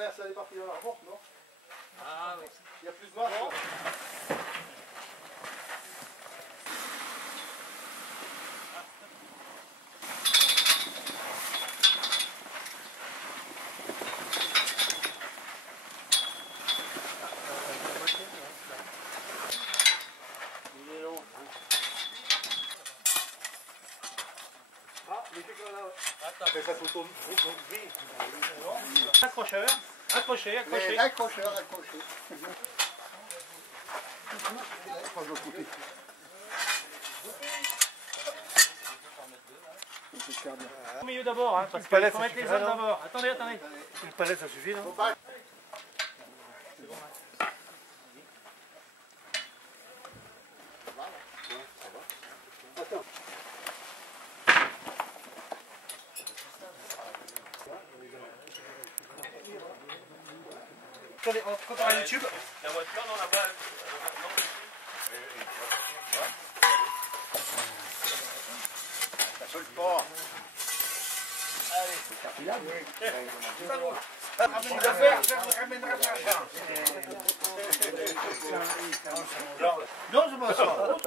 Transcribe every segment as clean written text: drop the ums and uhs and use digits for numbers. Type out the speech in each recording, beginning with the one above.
l'inverse, elle est partie dans la remorque, non? Ah oui. Il y a plus de marche. Après ça se tourne vite. Accrocheur, accroché, accroché. Accrocheur. Au milieu d'abord, hein, parce qu'il faut mettre les autres d'abord. Attendez. Une palette, ça suffit, non? Attendez, on compare YouTube. La voiture, non, là-bas, Ça saute pas. Non, je m'en sors.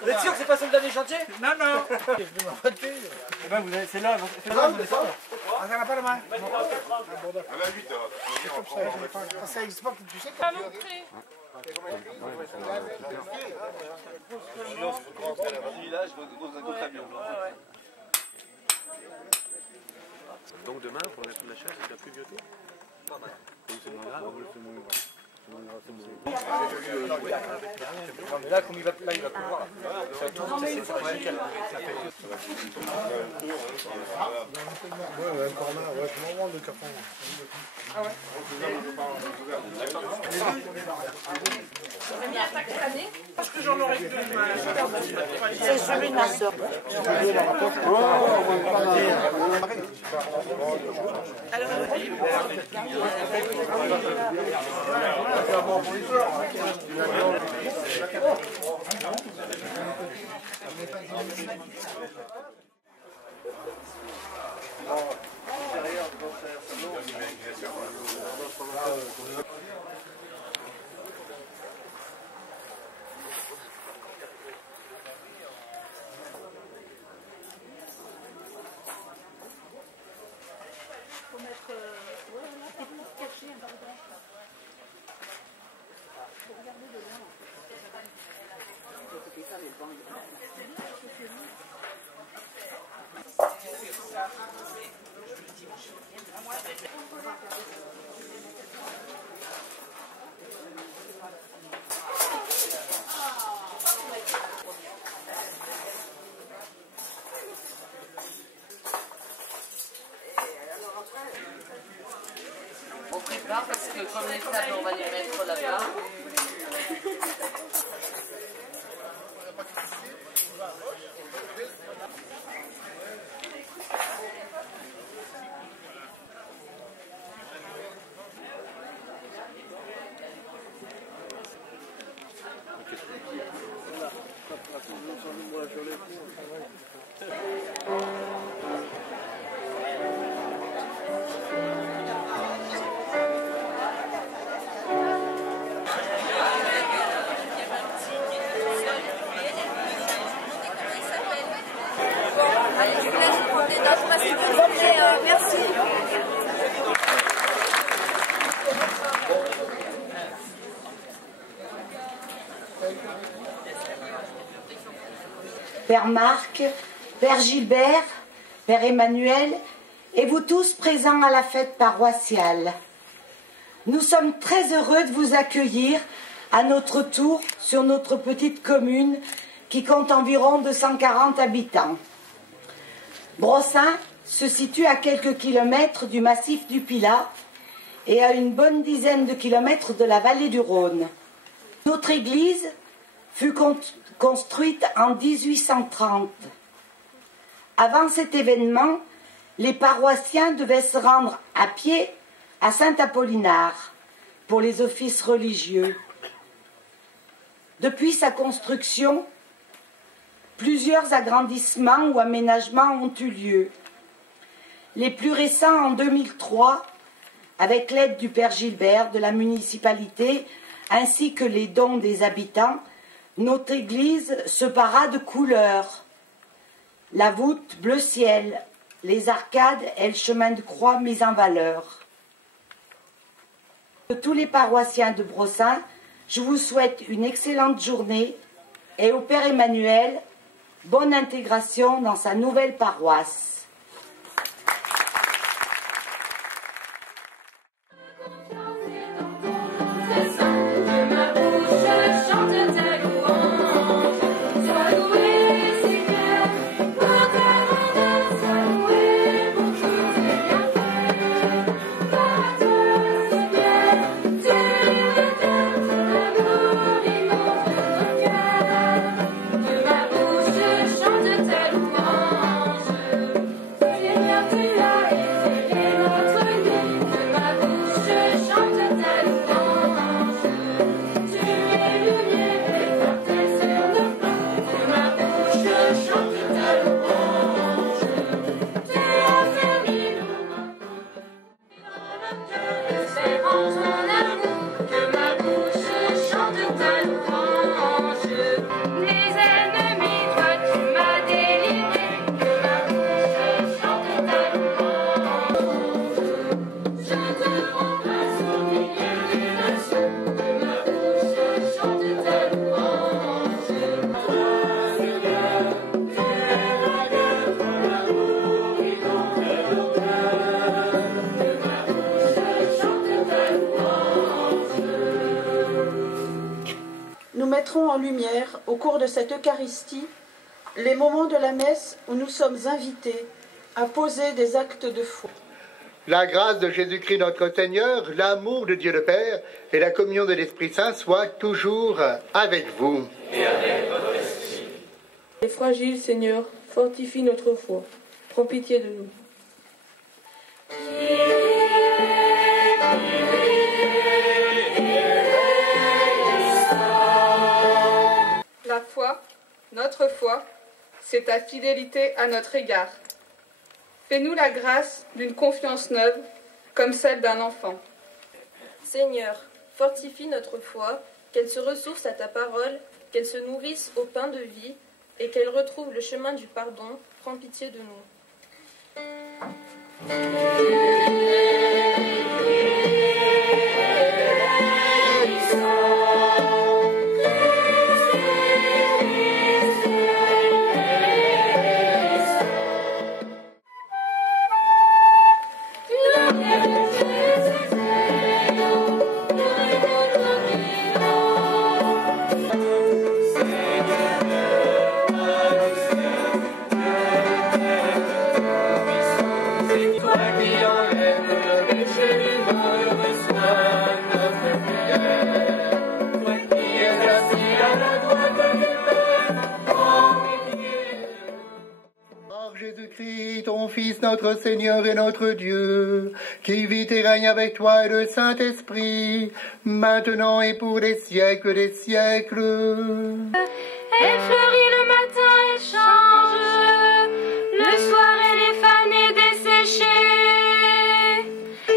Vous êtes sûr que c'est pas celle dernier chantier? Non. Eh ben, c'est là, c'est là, vous descendez. Ah, ça n'a pas la main. À la 8 heures. Ça existe pas, tu sais. pas montré. Donc demain, pour mettre la chasse, il a plus bientôt. Pas mal. Donc c'est moins grave. Mais là, comme il va pouvoir. Ça tourne, c'est nickel. Ouais, encore là, ouais, je m'en rends de carton. Ah ouais? J'ai mis un pack cette année. Parce que j'en aurais plus. C'est celui de ma soeur. On prépare parce que comme les tables, on va les mettre là-bas. Allez, je vous laisse prendre des notes parce que vous voulez, merci. Père Marc, Père Gilbert, Père Emmanuel, et vous tous présents à la fête paroissiale. Nous sommes très heureux de vous accueillir à notre tour sur notre petite commune qui compte environ 240 habitants. Brossain se situe à quelques kilomètres du massif du Pilat et à une bonne dizaine de kilomètres de la vallée du Rhône. Notre église fut construite en 1830. Avant cet événement, les paroissiens devaient se rendre à pied à Saint-Apollinaire pour les offices religieux. Depuis sa construction, plusieurs agrandissements ou aménagements ont eu lieu. Les plus récents en 2003 avec l'aide du Père Gilbert, de la municipalité, ainsi que les dons des habitants, notre église se parade de couleurs. La voûte bleu ciel, les arcades et le chemin de croix mis en valeur. De tous les paroissiens de Brossain, je vous souhaite une excellente journée et au Père Emmanuel, bonne intégration dans sa nouvelle paroisse. Nous mettrons en lumière, au cours de cette Eucharistie, les moments de la messe où nous sommes invités à poser des actes de foi. La grâce de Jésus-Christ notre Seigneur, l'amour de Dieu le Père et la communion de l'Esprit Saint soient toujours avec vous. Et avec votre esprit. Les fragiles, Seigneur, fortifie notre foi. Prends pitié de nous. La foi, notre foi, c'est ta fidélité à notre égard. Fais-nous la grâce d'une confiance neuve, comme celle d'un enfant. Seigneur, fortifie notre foi, qu'elle se ressource à ta parole, qu'elle se nourrisse au pain de vie, et qu'elle retrouve le chemin du pardon. Prends pitié de nous. Jésus-Christ, ton Fils, notre Seigneur et notre Dieu, qui vit et règne avec toi et le Saint-Esprit, maintenant et pour les siècles des siècles. Elle fleurit le matin et change, le soir elle est fanée, desséchée.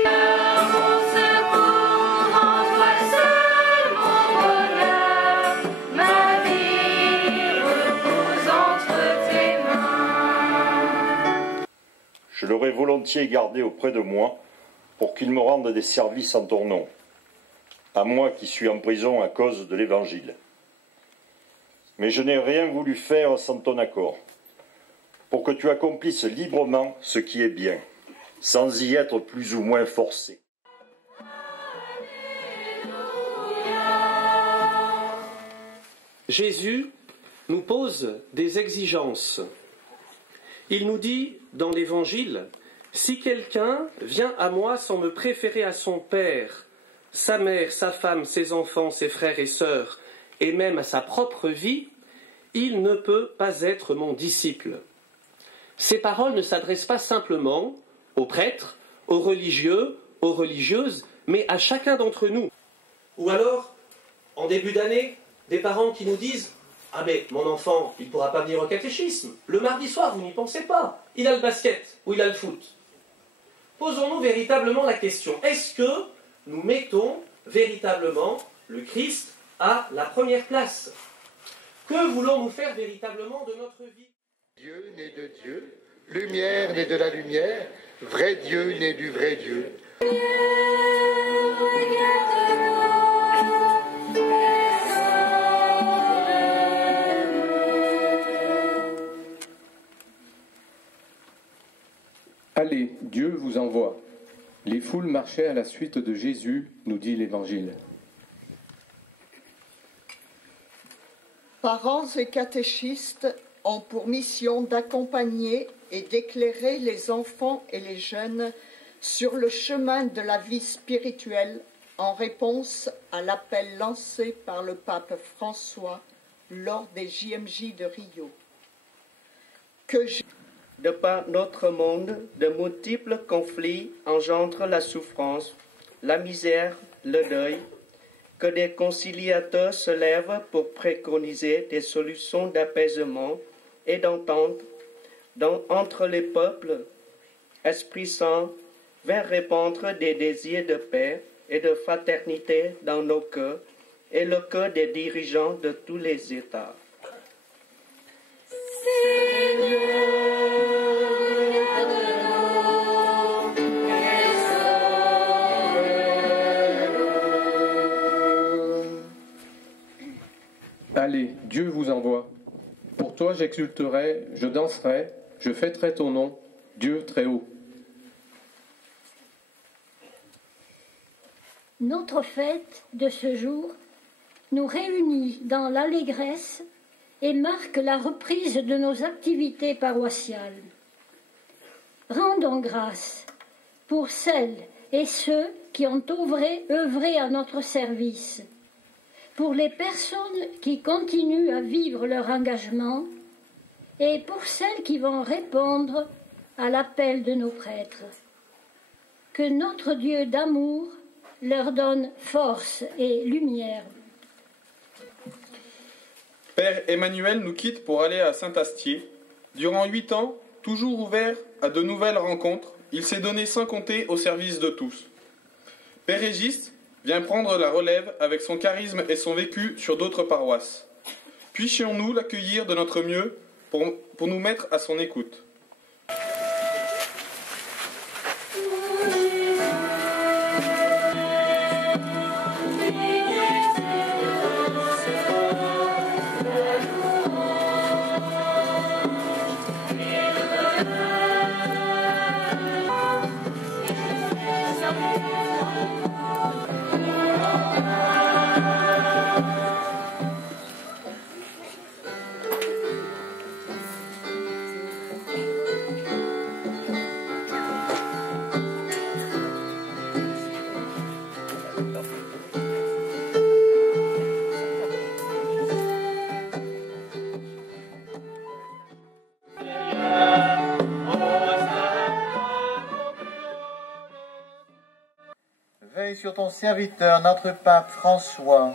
Mon secours, en toi seul, mon bonheur, ma vie repose entre tes mains. Je l'aurais volontiers gardé auprès de moi pour qu'il me rende des services en ton nom, à moi qui suis en prison à cause de l'Évangile. Mais je n'ai rien voulu faire sans ton accord, pour que tu accomplisses librement ce qui est bien, sans y être plus ou moins forcé. Jésus nous pose des exigences. Il nous dit dans l'Évangile, « Si quelqu'un vient à moi sans me préférer à son père, sa mère, sa femme, ses enfants, ses frères et sœurs, et même à sa propre vie, il ne peut pas être mon disciple. » Ces paroles ne s'adressent pas simplement aux prêtres, aux religieux, aux religieuses, mais à chacun d'entre nous. Ou alors, en début d'année, des parents qui nous disent « Ah mais mon enfant, il ne pourra pas venir au catéchisme. Le mardi soir, vous n'y pensez pas. Il a le basket ou il a le foot. » Posons-nous véritablement la question, est-ce que nous mettons véritablement le Christ à la première place? Que voulons-nous faire véritablement de notre vie? Dieu né de Dieu, lumière née de la lumière, vrai Dieu né du vrai Dieu. Allez, Dieu vous envoie. Les foules marchaient à la suite de Jésus, nous dit l'Évangile. Parents et catéchistes ont pour mission d'accompagner et d'éclairer les enfants et les jeunes sur le chemin de la vie spirituelle en réponse à l'appel lancé par le pape François lors des JMJ de Rio. De par notre monde, de multiples conflits engendrent la souffrance, la misère, le deuil, que des conciliateurs se lèvent pour préconiser des solutions d'apaisement et d'entente entre les peuples. Esprit Saint, viens répandre des désirs de paix et de fraternité dans nos cœurs et le cœur des dirigeants de tous les États. Allez, Dieu vous envoie. Pour toi j'exulterai, je danserai, je fêterai ton nom, Dieu très haut. Notre fête de ce jour nous réunit dans l'allégresse et marque la reprise de nos activités paroissiales. Rendons grâce pour celles et ceux qui ont œuvré à notre service, pour les personnes qui continuent à vivre leur engagement et pour celles qui vont répondre à l'appel de nos prêtres. Que notre Dieu d'amour leur donne force et lumière. Père Emmanuel nous quitte pour aller à Saint-Astier. Durant 8 ans, toujours ouvert à de nouvelles rencontres, il s'est donné sans compter au service de tous. Père Régis vient prendre la relève avec son charisme et son vécu sur d'autres paroisses. Puissions-nous l'accueillir de notre mieux pour nous mettre à son écoute. Veille sur ton serviteur, notre pape François,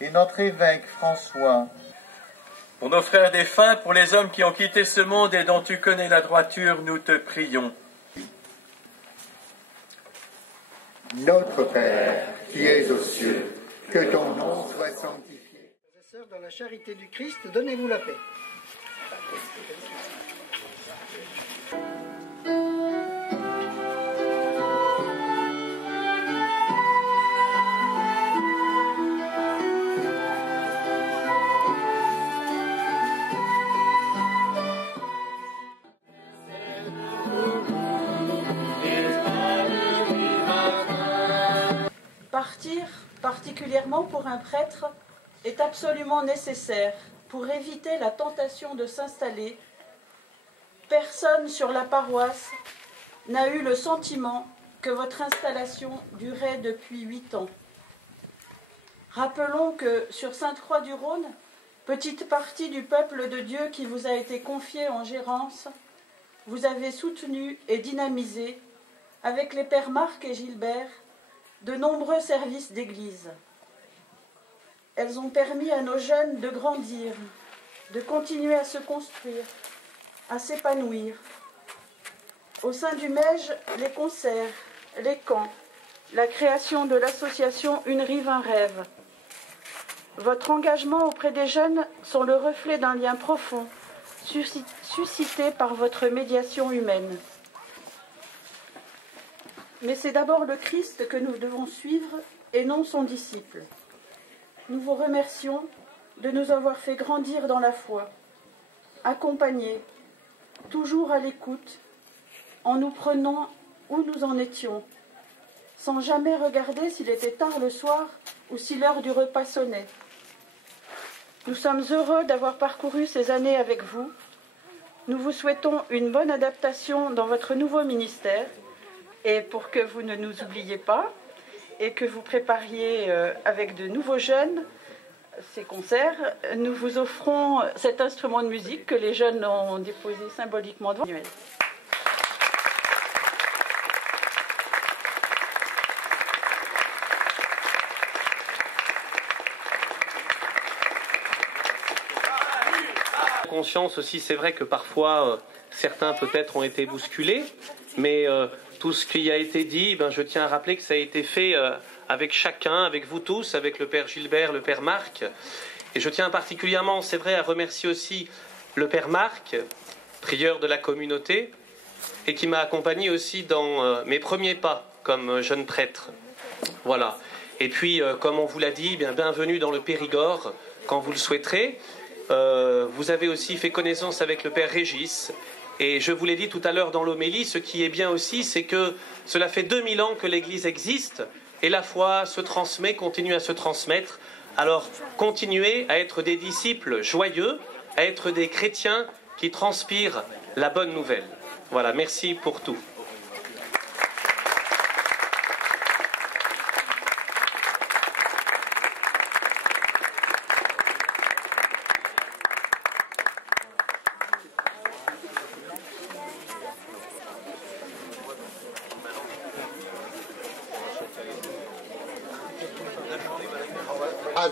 et notre évêque François. Pour nos frères défunts, pour les hommes qui ont quitté ce monde et dont tu connais la droiture, nous te prions. Notre Père, qui es aux cieux, que ton nom soit sanctifié. Frères et sœurs, dans la charité du Christ, donnez-vous la paix. Partir, particulièrement pour un prêtre, est absolument nécessaire pour éviter la tentation de s'installer. Personne sur la paroisse n'a eu le sentiment que votre installation durait depuis 8 ans. Rappelons que sur Sainte-Croix-du-Rhône, petite partie du peuple de Dieu qui vous a été confiée en gérance, vous avez soutenu et dynamisé, avec les pères Marc et Gilbert, de nombreux services d'église. Elles ont permis à nos jeunes de grandir, de continuer à se construire, à s'épanouir. Au sein du MEJ, les concerts, les camps, la création de l'association Une Rive, un rêve. Votre engagement auprès des jeunes sont le reflet d'un lien profond, suscité par votre médiation humaine. Mais c'est d'abord le Christ que nous devons suivre et non son disciple. Nous vous remercions de nous avoir fait grandir dans la foi, accompagnés, toujours à l'écoute, en nous prenant où nous en étions, sans jamais regarder s'il était tard le soir ou si l'heure du repas sonnait. Nous sommes heureux d'avoir parcouru ces années avec vous. Nous vous souhaitons une bonne adaptation dans votre nouveau ministère et pour que vous ne nous oubliez pas et que vous prépariez avec de nouveaux jeunes ces concerts, nous vous offrons cet instrument de musique que les jeunes ont déposé symboliquement devant nous. Conscience aussi, c'est vrai que parfois certains peut-être ont été bousculés, mais tout ce qui a été dit, je tiens à rappeler que ça a été fait avec chacun, avec vous tous, avec le Père Gilbert, le Père Marc, et je tiens particulièrement, c'est vrai, à remercier aussi le Père Marc, prieur de la communauté, et qui m'a accompagné aussi dans mes premiers pas comme jeune prêtre. Voilà. Et puis, comme on vous l'a dit, bienvenue dans le Périgord, quand vous le souhaiterez. Vous avez aussi fait connaissance avec le Père Régis, et je vous l'ai dit tout à l'heure dans l'homélie, ce qui est bien aussi, c'est que cela fait 2000 ans que l'Église existe, et la foi se transmet, continue à se transmettre. Alors continuez à être des disciples joyeux, à être des chrétiens qui transpirent la bonne nouvelle. Voilà, merci pour tout.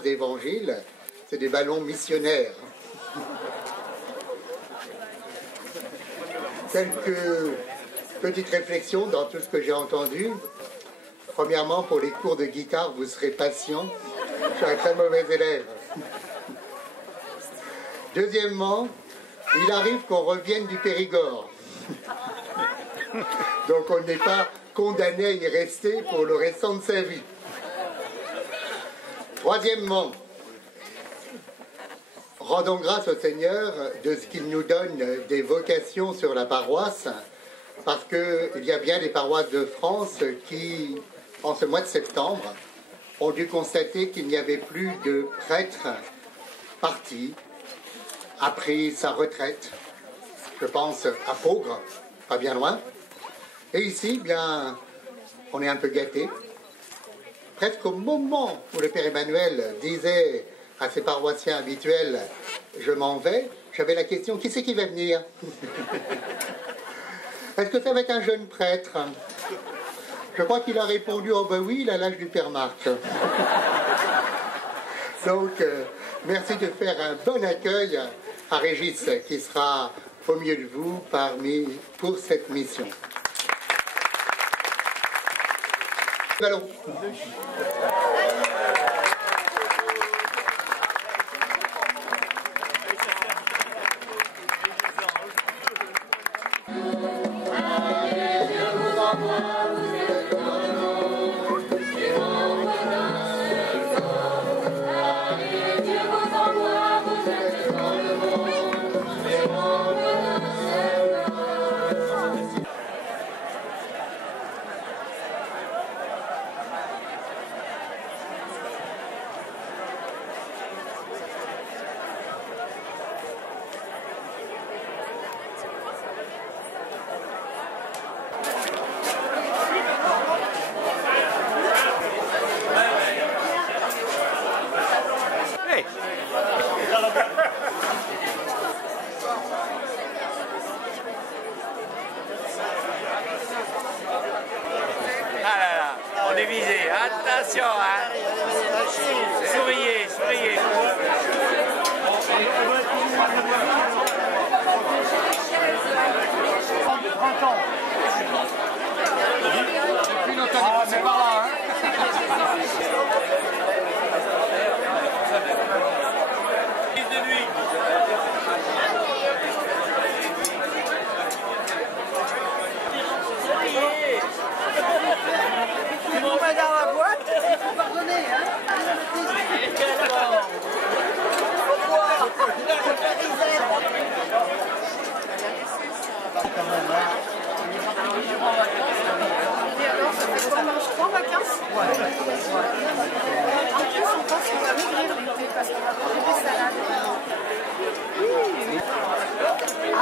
D'évangile, c'est des ballons missionnaires. Quelques petites réflexions dans tout ce que j'ai entendu. Premièrement, pour les cours de guitare, vous serez patient. Je suis un très mauvais élève. Deuxièmement, il arrive qu'on revienne du Périgord. Donc on n'est pas condamné à y rester pour le restant de sa vie. Troisièmement, rendons grâce au Seigneur de ce qu'il nous donne des vocations sur la paroisse, parce qu'il y a bien des paroisses de France qui, en ce mois de septembre, ont dû constater qu'il n'y avait plus de prêtre parti, a pris sa retraite. Je pense à Peaugres, pas bien loin. Et ici, bien, on est un peu gâtés. Presque au moment où le Père Emmanuel disait à ses paroissiens habituels « je m'en vais », j'avais la question « qui c'est qui va venir ?» Est-ce que ça va être un jeune prêtre? Je crois qu'il a répondu « oh ben oui, il a l'âge du Père Marc ». Donc, merci de faire un bon accueil à Régis, qui sera au milieu de vous pour cette mission. Ballon. On est visé, attention, hein. Souriez, souriez. De printemps.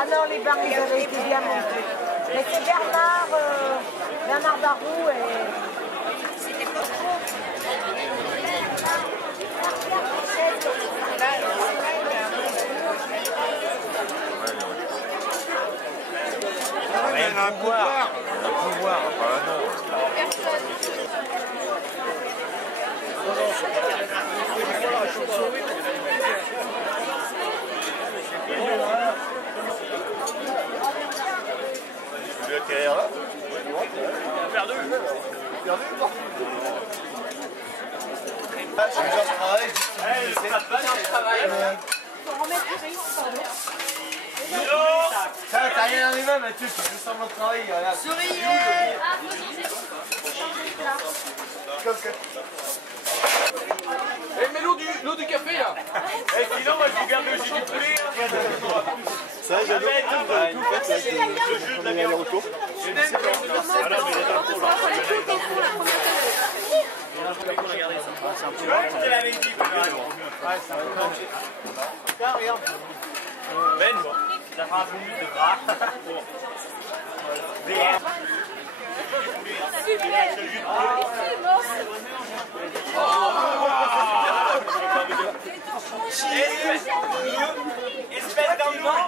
Ah non, les barres, ils avaient été bien montés. Mais c'est Bernard Barou et... C'était pas trop. Elle a un pouvoir. Un pouvoir, pas un nom. Le carrière là. Perdu. Ah, c'est déjà le travail. C'est pas bien le travail. Faut remettre du riz. Ça, t'as rien arrivé, Mathieu, tu fais semblant de travailler, regarde. Souriez. Eh, mets l'eau du café là. Eh, sinon, moi je vous garde le jus du poulet. Ça, j'adore le jus de la viande retour. Tu vois, je te l'avais dit. Tiens, regarde. Ben, ça fera un peu plus de gras. Espèce d'argument.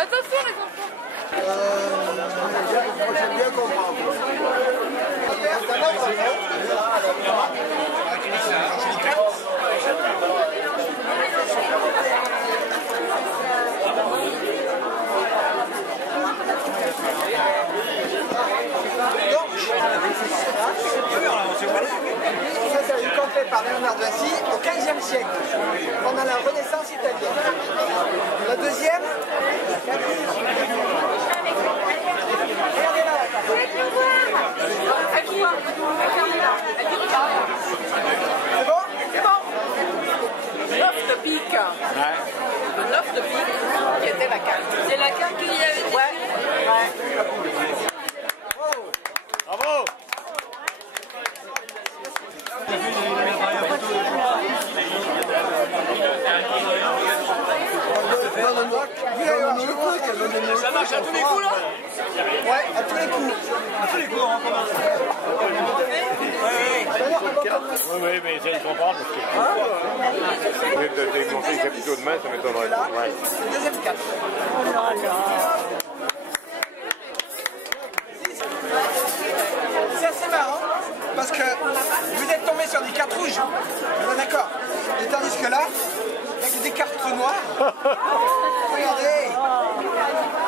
Attention les enfants. J'aime bien comprendre. Ça, c'est une conquête par Léonard de Vinci au XVe siècle, pendant la Renaissance italienne. La deuxième, regardez là. C'est bon? C'est bon. L'œuf de pique. Le neuf de pique qui était la canne. C'est la canne qu'il y avait. Ouais. Bravo. Ça marche à tous les coups là? Ouais, à tous les coups. À tous les coups, on recommence. Oui, mais j'aime comprendre parce que. De démonter les capitaux de main, ça m'étonnerait. Ouais. Deuxième 4. C'est assez marrant parce que vous êtes tombé sur des cartes rouges. On est d'accord. Et tandis que là, avec des cartes noires, regardez.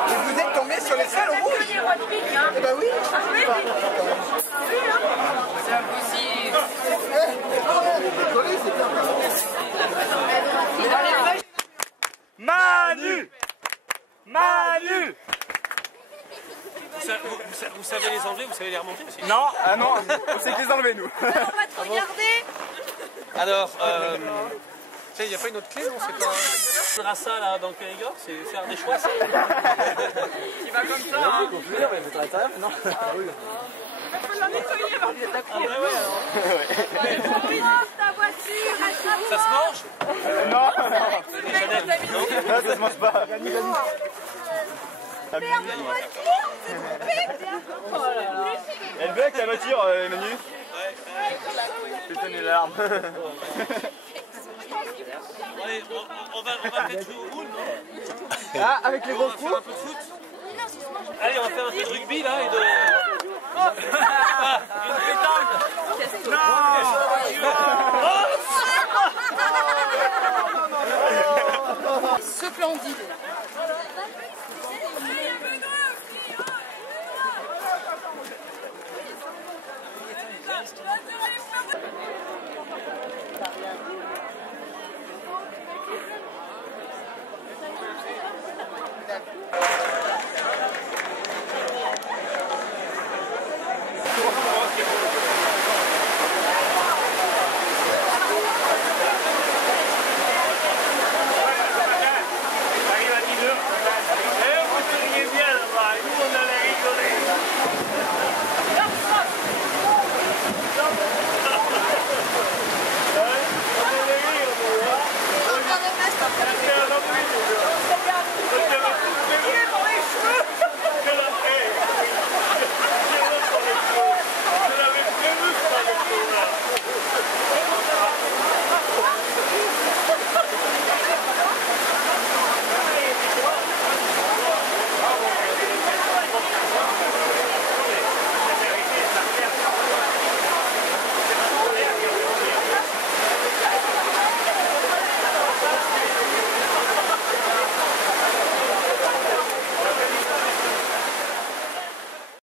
Et vous êtes tombé sur les salles rouges. Eh ben oui. C'est impossible. Manu! Manu! Vous savez les enlever, vous savez les remonter aussi? Non, ah non, on sait que les enlever nous. On va te regarder. Alors, il n'y a pas une autre clé, non? C'est pas... On fera ça là dans le Périgord, c'est faire des choix. Il va comme ça, hein. Non. Il faut la nettoyer avant de la Ta voiture, elle Ça se mange? Non, Non, ça se mange pas. Merde, la voiture, c'est trompé. Elle veut avec la voiture, Manu? Ouais. Putain, les larmes. Allez, on va mettre au roule, non? Ah, avec les gros coups? Un peu de foot. Allez, on va faire un peu de rugby là et de... Une pétanque. Non. Splendide.